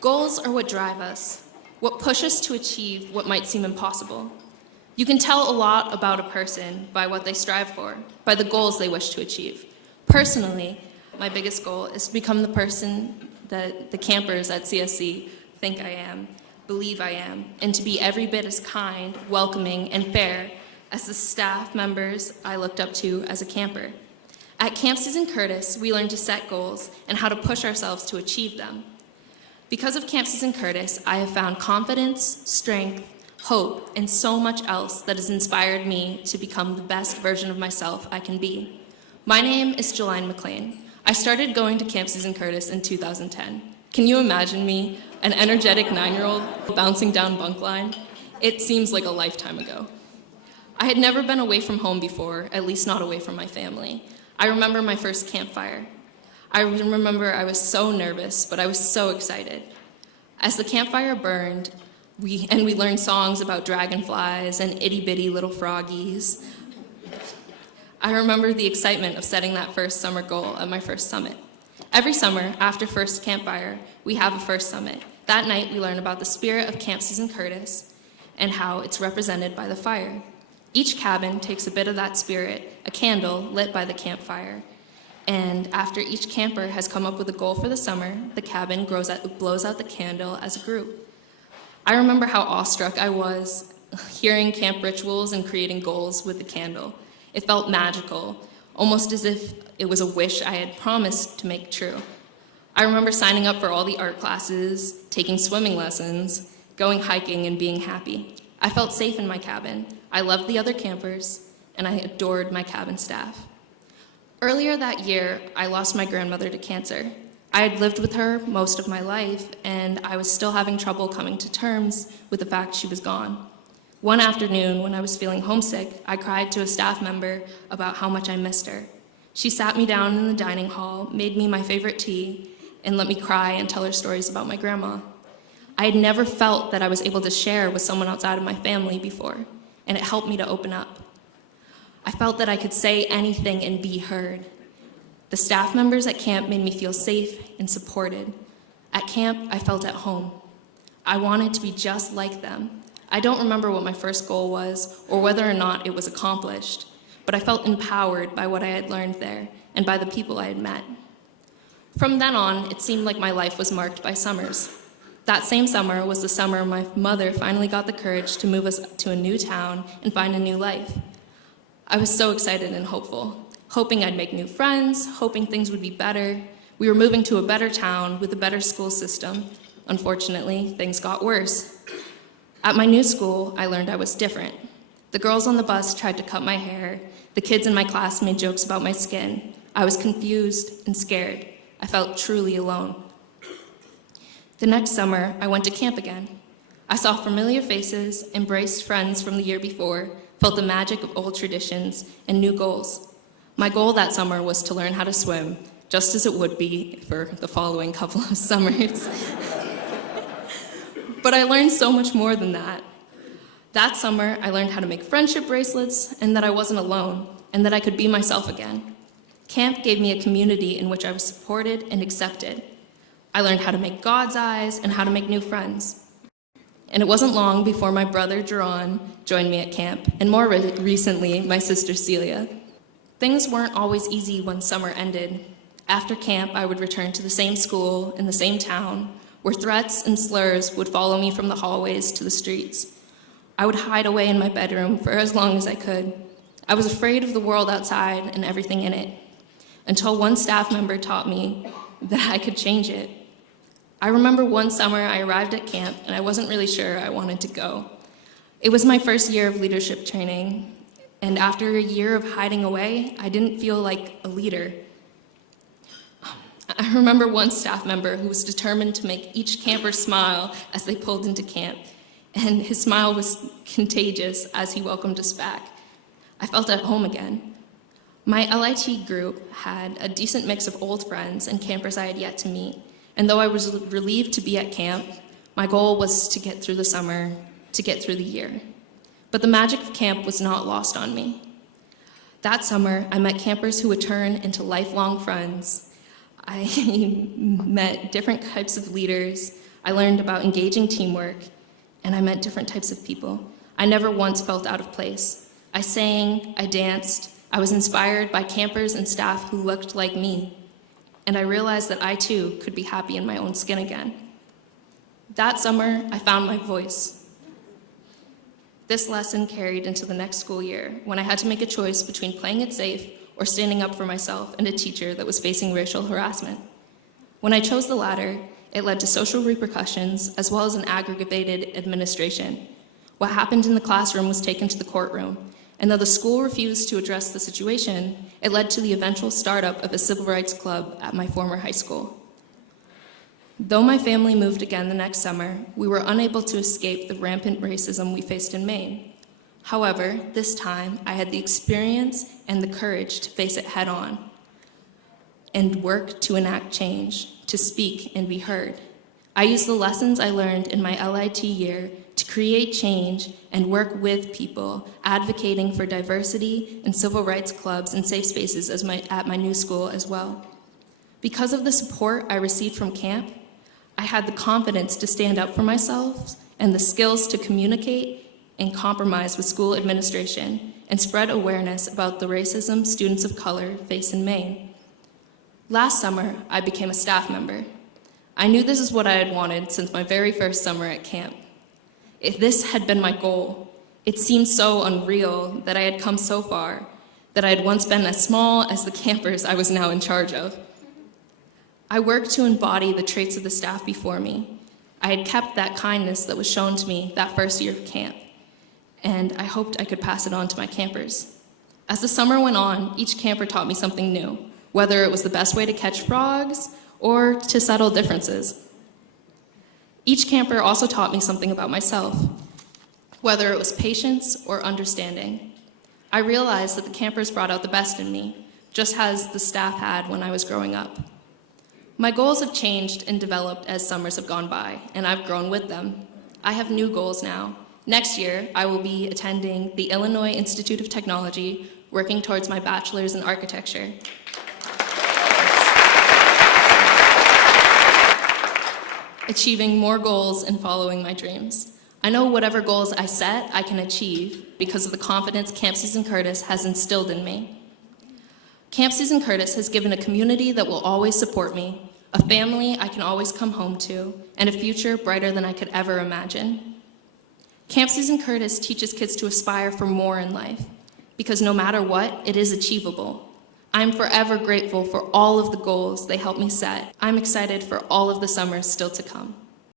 Goals are what drive us, what push us to achieve what might seem impossible. You can tell a lot about a person by what they strive for, by the goals they wish to achieve. Personally, my biggest goal is to become the person that the campers at CSC think I am, believe I am, and to be every bit as kind, welcoming, and fair as the staff members I looked up to as a camper. At Camp Susan Curtis, we learned to set goals and how to push ourselves to achieve them. Because of Camp Susan Curtis, I have found confidence, strength, hope, and so much else that has inspired me to become the best version of myself I can be. My name is Jalion McLean. I started going to Camp Susan Curtis in 2010. Can you imagine me, an energetic 9-year-old, bouncing down bunk line? It seems like a lifetime ago. I had never been away from home before, at least not away from my family. I remember my first campfire. I remember I was so nervous, but I was so excited. As the campfire burned, we learned songs about dragonflies and itty-bitty little froggies. I remember the excitement of setting that first summer goal at my first summit. Every summer, after first campfire, we have a first summit. That night, we learn about the spirit of Camp Susan Curtis and how it's represented by the fire. Each cabin takes a bit of that spirit, a candle lit by the campfire. And after each camper has come up with a goal for the summer, the cabin blows out the candle as a group. I remember how awestruck I was hearing camp rituals and creating goals with the candle. It felt magical, almost as if it was a wish I had promised to make true. I remember signing up for all the art classes, taking swimming lessons, going hiking, and being happy. I felt safe in my cabin. I loved the other campers, and I adored my cabin staff. Earlier that year, I lost my grandmother to cancer. I had lived with her most of my life, and I was still having trouble coming to terms with the fact she was gone. One afternoon, when I was feeling homesick, I cried to a staff member about how much I missed her. She sat me down in the dining hall, made me my favorite tea, and let me cry and tell her stories about my grandma. I had never felt that I was able to share with someone outside of my family before, and it helped me to open up. I felt that I could say anything and be heard. The staff members at camp made me feel safe and supported. At camp, I felt at home. I wanted to be just like them. I don't remember what my first goal was or whether or not it was accomplished, but I felt empowered by what I had learned there and by the people I had met. From then on, it seemed like my life was marked by summers. That same summer was the summer my mother finally got the courage to move us to a new town and find a new life. I was so excited and hopeful, hoping I'd make new friends, hoping things would be better. We were moving to a better town with a better school system. Unfortunately, things got worse. At my new school, I learned I was different. The girls on the bus tried to cut my hair. The kids in my class made jokes about my skin. I was confused and scared. I felt truly alone. The next summer, I went to camp again. I saw familiar faces, embraced friends from the year before, felt the magic of old traditions and new goals. My goal that summer was to learn how to swim, just as it would be for the following couple of summers. But I learned so much more than that. That summer, I learned how to make friendship bracelets and that I wasn't alone and that I could be myself again. Camp gave me a community in which I was supported and accepted. I learned how to make God's eyes and how to make new friends. And it wasn't long before my brother, Jalion, joined me at camp, and more recently, my sister, Celia. Things weren't always easy when summer ended. After camp, I would return to the same school in the same town, where threats and slurs would follow me from the hallways to the streets. I would hide away in my bedroom for as long as I could. I was afraid of the world outside and everything in it, until one staff member taught me that I could change it. I remember one summer I arrived at camp and I wasn't really sure I wanted to go. It was my first year of leadership training, and after a year of hiding away, I didn't feel like a leader. I remember one staff member who was determined to make each camper smile as they pulled into camp, and his smile was contagious as he welcomed us back. I felt at home again. My LIT group had a decent mix of old friends and campers I had yet to meet, and though I was relieved to be at camp, my goal was to get through the summer, to get through the year. But the magic of camp was not lost on me. That summer, I met campers who would turn into lifelong friends. I met different types of leaders. I learned about engaging teamwork, and I met different types of people. I never once felt out of place. I sang, I danced, I was inspired by campers and staff who looked like me, and I realized that I too could be happy in my own skin again. That summer, I found my voice. This lesson carried into the next school year when I had to make a choice between playing it safe or standing up for myself and a teacher that was facing racial harassment. When I chose the latter, it led to social repercussions as well as an aggravated administration. What happened in the classroom was taken to the courtroom, and though the school refused to address the situation, it led to the eventual startup of a civil rights club at my former high school. Though my family moved again the next summer, we were unable to escape the rampant racism we faced in Maine. However, this time, I had the experience and the courage to face it head on and work to enact change, to speak and be heard. I used the lessons I learned in my LIT year to create change and work with people advocating for diversity and civil rights clubs and safe spaces at my new school as well. Because of the support I received from camp, I had the confidence to stand up for myself and the skills to communicate and compromise with school administration and spread awareness about the racism students of color face in Maine. Last summer, I became a staff member. I knew this is what I had wanted since my very first summer at camp. If this had been my goal, it seemed so unreal that I had come so far, that I had once been as small as the campers I was now in charge of. I worked to embody the traits of the staff before me. I had kept that kindness that was shown to me that first year of camp, and I hoped I could pass it on to my campers. As the summer went on, each camper taught me something new, whether it was the best way to catch frogs or to settle differences. Each camper also taught me something about myself, whether it was patience or understanding. I realized that the campers brought out the best in me, just as the staff had when I was growing up. My goals have changed and developed as summers have gone by, and I've grown with them. I have new goals now. Next year, I will be attending the Illinois Institute of Technology, working towards my bachelor's in architecture. Achieving more goals and following my dreams. I know whatever goals I set, I can achieve because of the confidence Camp Susan Curtis has instilled in me. Camp Susan Curtis has given a community that will always support me, a family I can always come home to, and a future brighter than I could ever imagine. Camp Susan Curtis teaches kids to aspire for more in life, because no matter what, it is achievable. I'm forever grateful for all of the goals they helped me set. I'm excited for all of the summers still to come.